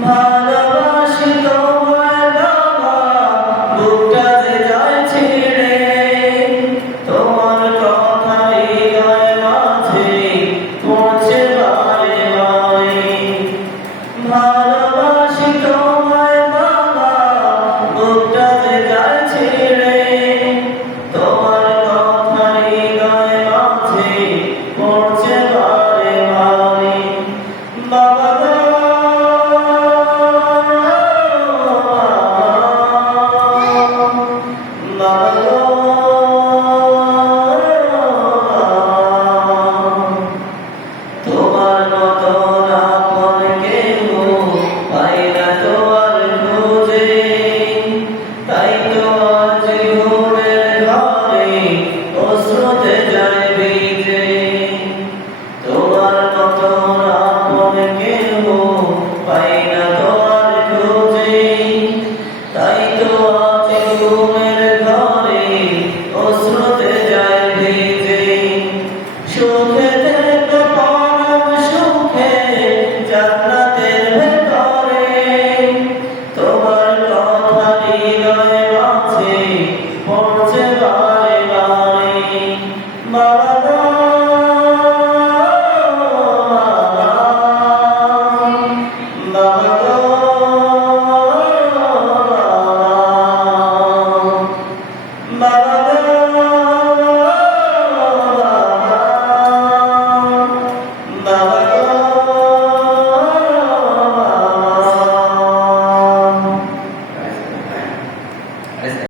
ভালোবাসি তোমায় বাবা, বুকটা যে যায় ছিঁড়ে, তোমার কথা হৃদয়ের মাঝে পৌঁছে বারে বারে। ভালোবাসি তোমায় বাবা, বুকটা যে যায় ছিঁড়ে, তোমার কথা হৃদয়ের মাঝে পৌঁছে বারে বারে। বাবা তোমার মতো আপন কেউ পাই না তোমার খোঁজে, তাই তো আজ ঘুমের ঘরে অশ্রুতে যায় ভিজে। তোমার মতো আপন কেউ পাই না তোমার খোঁজে, তাই তো আজ ঘুমের ঘরে অশ্রুতে যায় ভিজে। সুখে থেকো পরম সুখে জান্নাতের ভেতরে, তোমার কথা হৃদয়ের মাঝে পৌঁছে বারে বারে। বাবা